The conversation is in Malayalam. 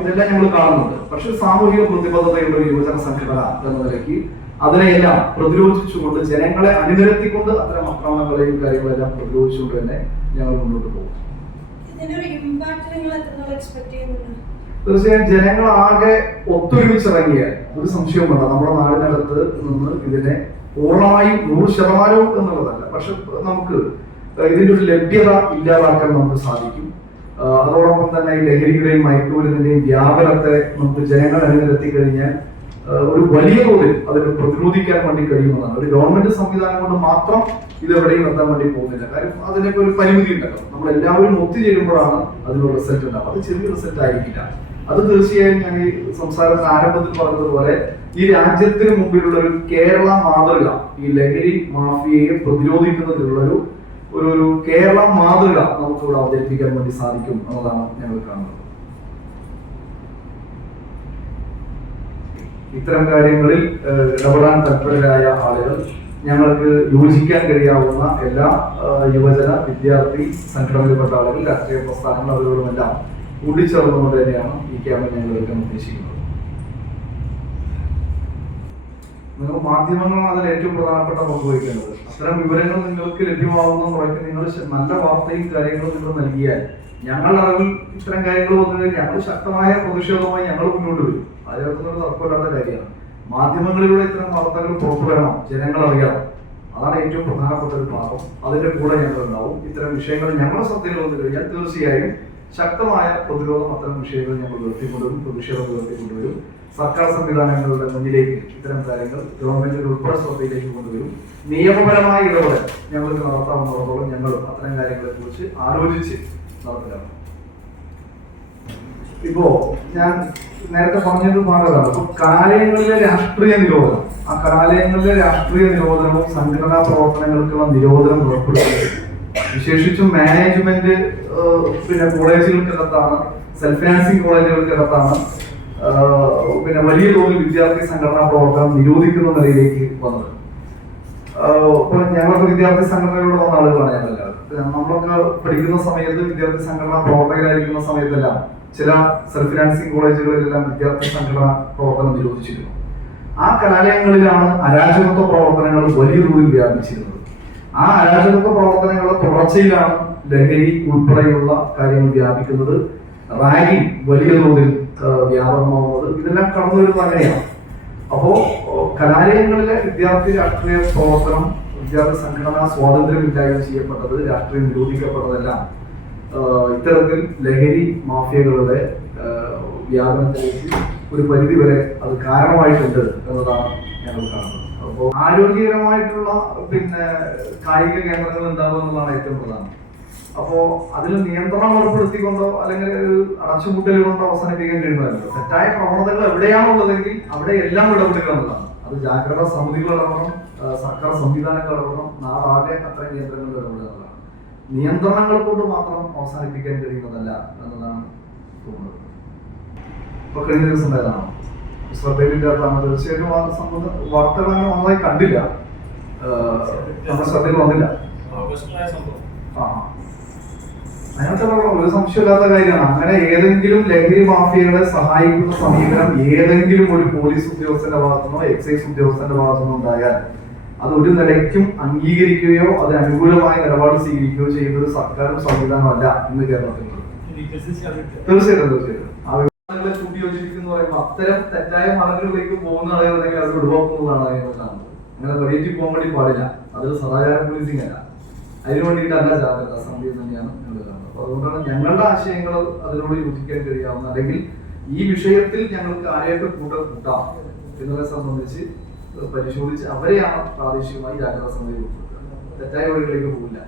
ഇതെല്ലാം നമ്മൾ കാണുന്നുണ്ട്. പക്ഷെ സാമൂഹിക പ്രതിബദ്ധതയുള്ള യുവജന സംഘടന എന്ന നിലയ്ക്ക് അതിനെയെല്ലാം പ്രതിരോധിച്ചുകൊണ്ട് ജനങ്ങളെ അണിനിരത്തിക്കൊണ്ട് അത്തരം അക്രമങ്ങളെയും കാര്യങ്ങളെല്ലാം പ്രതിരോധിച്ചുകൊണ്ട് തന്നെ ഞങ്ങൾ മുന്നോട്ട് പോകും. തീർച്ചയായും ജനങ്ങളാകെ ഒത്തൊരുമിച്ചിറങ്ങിയാൽ ഒരു സംശയം വേണ്ട. നമ്മുടെ നാടിനകത്ത് നിന്ന് ഇതിനെ പൂർണമായും നൂറ് ശതമാനവും എന്നുള്ളതല്ല. പക്ഷെ നമുക്ക് ഇതിന്റെ ഒരു ലഭ്യത ഇല്ലാതാക്കാൻ നമുക്ക് സാധിക്കും. അതോടൊപ്പം തന്നെ ഈ ലഹരിയുടെയും മയക്കുമരുന്നിന്റെയും വ്യാപനത്തെ നമുക്ക് ജനങ്ങൾ അണിനിരത്തി കഴിഞ്ഞാൽ ഒരു വലിയ തോതിൽ അതിനെ പ്രതിരോധിക്കാൻ വേണ്ടി കഴിയുമെന്നാണ്. ഒരു ഗവൺമെന്റ് സംവിധാനം കൊണ്ട് മാത്രം ഇത് എവിടെയും എത്താൻ വേണ്ടി പോകുന്നില്ല. കാര്യം അതിനൊക്കെ ഒരു പരിമിതി ഉണ്ടല്ലോ. നമ്മൾ എല്ലാവരും ഒത്തുചേരുമ്പോഴാണ് അതിനുള്ള റിസൾട്ട് ഉണ്ടാവുക. അത് ചെറിയ റിസൾട്ട് ആയിരിക്കില്ല. അത് തീർച്ചയായും ഞാൻ ഈ സംസാരത്തിന് ആരംഭത്തിൽ പറഞ്ഞതുപോലെ ഈ രാജ്യത്തിന് മുമ്പിലുള്ള ഒരു കേരള മാതൃക ഈ ലഹരി മാഫിയയെ പ്രതിരോധിക്കുന്നതിനുള്ള ഒരു ഒരു ഒരു കേരള മാതൃക നമുക്ക് ഇവിടെ അവതരിപ്പിക്കാൻ വേണ്ടി സാധിക്കും എന്നതാണ് ഞങ്ങൾ കാണുന്നത്. ഇത്തരം കാര്യങ്ങളിൽ ഇടപെടാൻ തൽപരരായ ആളുകൾ ഞങ്ങൾക്ക് യോജിക്കാൻ കഴിയാവുന്ന എല്ലാ യുവജന വിദ്യാർത്ഥി സംഘടനയിൽപ്പെട്ട ആളുകൾ രാഷ്ട്രീയ പ്രസ്ഥാനങ്ങൾ അവരോടുമെല്ലാം കൂടിച്ചേർന്നുകൊണ്ട് തന്നെയാണ് ഈ ക്യാമ്പ് ഞങ്ങൾ എടുക്കാൻ ഉദ്ദേശിക്കുന്നത്. നിങ്ങൾ മാധ്യമങ്ങളാണ് അതിൽ ഏറ്റവും പ്രധാനപ്പെട്ട പങ്ക് വഹിക്കേണ്ടത് അത്തരം വിവരങ്ങൾ നിങ്ങൾക്ക് ലഭ്യമാവുന്ന മുറയ്ക്ക് നിങ്ങൾ നല്ല വാർത്തയും കാര്യങ്ങളും നിങ്ങൾ നൽകിയാൽ ഞങ്ങളുടെ അറിവിൽ ഇത്തരം കാര്യങ്ങൾ വന്നുകഴിഞ്ഞാൽ ഞങ്ങൾ ശക്തമായ പ്രതിഷേധവുമായി ഞങ്ങൾ മുന്നോട്ട് വരും. അതിനകത്തൊന്നും തർക്കമില്ലാത്ത കാര്യമാണ്. മാധ്യമങ്ങളിലൂടെ ഇത്തരം വാർത്തകൾ പുറത്തു വരണം. ജനങ്ങൾ അറിയണം അതാണ് ഏറ്റവും പ്രധാനപ്പെട്ട ഒരു ഭാഗം. അതിന്റെ കൂടെ ഞങ്ങൾ ഉണ്ടാവും ഇത്തരം വിഷയങ്ങൾ ഞങ്ങളുടെ ശ്രദ്ധയിൽ വന്നു കഴിഞ്ഞാൽ തീർച്ചയായും ശക്തമായ പ്രതിരോധം അത്തരം വിഷയങ്ങൾ ഞങ്ങൾ ഉയർത്തിക്കൊണ്ടുവരും പ്രതിഷേധം ഉയർത്തിക്കൊണ്ടുവരും സർക്കാർ സംവിധാനങ്ങളുടെ മുന്നിലേക്ക് ഇത്തരം കാര്യങ്ങൾ ഗവൺമെന്റിന്റെ ഉൾപ്പെടെ ശ്രദ്ധയിലേക്ക് കൊണ്ടുവരും. നിയമപരമായ ഇടപെടൽ ഞങ്ങൾക്ക് നടത്താവുന്നിടത്തോളം ഞങ്ങൾ അത്തരം കാര്യങ്ങളെ കുറിച്ച് ആലോചിച്ച് നടത്തുകയാണ് ഇപ്പോ ഞാൻ നേരത്തെ പറഞ്ഞത് ഭാഗമാണ് അപ്പൊ കലാലയങ്ങളിലെ രാഷ്ട്രീയ നിരോധനം ആ കലാലയങ്ങളിലെ രാഷ്ട്രീയ നിരോധനവും സംഘടനാ പ്രവർത്തനങ്ങൾക്കുള്ള നിരോധനം ഏർപ്പെടുത്തുന്നത് വിശേഷിച്ചും മാനേജ്മെന്റ് പിന്നെ കോളേജുകൾക്കകത്താണ് സെൽഫ് ഫിനാൻസിങ് കോളേജുകൾക്കകത്താണ് പിന്നെ വലിയ തോതിൽ വിദ്യാർത്ഥി സംഘടനാ പ്രവർത്തനം നിരോധിക്കുന്ന നിലയിലേക്ക് വന്നത്. ഇപ്പൊ ഞങ്ങളൊക്കെ വിദ്യാർത്ഥി സംഘടനയിലൂടെ വന്ന ആളുകളാണ് ഞങ്ങളെല്ലാവരും. നമ്മളൊക്കെ പഠിക്കുന്ന സമയത്ത് വിദ്യാർത്ഥി സംഘടനാ പ്രവർത്തകരായിരിക്കുന്ന സമയത്തെല്ലാം ചില സെൽഫ് ഫിനാൻസിങ് കോളേജുകളിലെല്ലാം വിദ്യാർത്ഥി സംഘടനാ പ്രവർത്തനം നിരോധിച്ചിരുന്നു. ആ കലാലയങ്ങളിലാണ് അരാജകത്വ പ്രവർത്തനങ്ങൾ വലിയ തോതിൽ വ്യാപിച്ചിരുന്നത്. ആ അരാജകത്വ പ്രവർത്തനങ്ങളുടെ തുടർച്ചയിലാണ് ലഹരി ഉൾപ്പെടെയുള്ള കാര്യങ്ങൾ വ്യാപിക്കുന്നത് റാഗി വലിയ തോതിൽ വ്യാപകമാവുന്നത് ഇതെല്ലാം കടന്നു വരുന്നത് അങ്ങനെയാണ്. അപ്പോ കലാലയങ്ങളിലെ വിദ്യാർത്ഥി രാഷ്ട്രീയ പ്രവർത്തനം വിദ്യാർത്ഥി സംഘടനാ സ്വാതന്ത്ര്യമില്ലായ്മ ചെയ്യപ്പെട്ടത് രാഷ്ട്രീയം നിരോധിക്കപ്പെട്ടതെല്ലാം ഇത്തരത്തിൽ ലഹരി മാഫിയകളുടെ വ്യാപനത്തിലേക്ക് ഒരു പരിധി വരെ അത് കാരണമായിട്ടുണ്ട് എന്നതാണ് ഞങ്ങൾ കാണുന്നത്. അപ്പോൾ ആരോഗ്യകരമായിട്ടുള്ള പിന്നെ കായിക കേന്ദ്രങ്ങൾ ഉണ്ടാവുക എന്നുള്ളതാണ് ഏറ്റവും പ്രധാനം. അപ്പോ അതിൽ നിയന്ത്രണം ഏർപ്പെടുത്തിക്കൊണ്ടോ അല്ലെങ്കിൽ ഒരു അടച്ചുപൂട്ടൽ കൊണ്ടോ അവസാനിപ്പിക്കാൻ കഴിയുന്നതല്ല തെറ്റായ പ്രവണതകൾ എവിടെയാണുള്ളതെങ്കിൽ അവിടെ എല്ലാം ഇടപെടുക എന്നതാണ് അത് ജാഗ്രത സമിതികൾ ഇടപെടണം സർക്കാർ സംവിധാനങ്ങൾ ഇടപെടണം നാടാകെ അത്ര നിയന്ത്രണങ്ങൾ ഇടപെടുന്നതാണ് നിയന്ത്രണങ്ങൾ കൊണ്ട് മാത്രം അവസാനിപ്പിക്കാൻ കഴിയുന്നതല്ല എന്നതാണ് തോന്നുന്നത്. ഇപ്പൊ കഴിഞ്ഞ ദിവസം ഉണ്ടായതാണോ? ശ്രദ്ധയിലില്ലാത്തതാണ് തീർച്ചയായിട്ടും ആ സംബന്ധ വാർത്തകൾ അങ്ങനെ നന്നായി കണ്ടില്ല. നമ്മുടെ ശ്രദ്ധയിൽ വന്നില്ല. ആ. അതിനകത്ത് ഒരു സംശയമില്ലാത്ത കാര്യമാണ്. അങ്ങനെ ഏതെങ്കിലും ലഹരി മാഫിയകളെ സഹായിക്കുന്ന സമീപനം ഏതെങ്കിലും ഒരു പോലീസ് ഉദ്യോഗസ്ഥന്റെ ഭാഗത്തുനിന്നോ എക്സൈസ് ഉദ്യോഗസ്ഥന്റെ ഭാഗത്തുനിന്നോ ഉണ്ടായാൽ അത് ഒരു നിലയ്ക്കും അംഗീകരിക്കുകയോ അതിന് അനുകൂലമായ നിലപാട് സ്വീകരിക്കുകയോ ചെയ്യുന്ന ഒരു സർക്കാരും സംവിധാനമല്ല ഇന്ന് അതിട്ട് തീർച്ചയായിട്ടും തീർച്ചയായിട്ടും. അത്തരം തെറ്റായ മാർഗങ്ങളിലേക്ക് പോകുന്ന ആളുകളുണ്ടെങ്കിൽ അത് ഒഴിവാക്കുന്നതാണ് കാണുന്നത്. അങ്ങനെ റേറ്റിൽ പോകാൻ വേണ്ടി പാടില്ല. അതൊരു സദാചാര പോലീസിംഗ് അല്ല. അതിനു വേണ്ടിയിട്ടല്ല ജാഗ്രത സമിതി തന്നെയാണ് ഞങ്ങൾ അതുകൊണ്ടാണ് ഞങ്ങളുടെ ആശയങ്ങൾ അതിനോട് യോജിക്കാൻ കഴിയാവുന്ന അല്ലെങ്കിൽ ഈ വിഷയത്തിൽ ഞങ്ങൾക്ക് ആരെയൊക്കെ കൂട്ട കൂട്ടാം എന്നതിനെ സംബന്ധിച്ച് പരിശോധിച്ച് അവരെയാണ് പ്രാദേശികമായി ജാഗ്രതാ സമിതി തെറ്റായ വഴികളിലേക്ക് പോകില്ല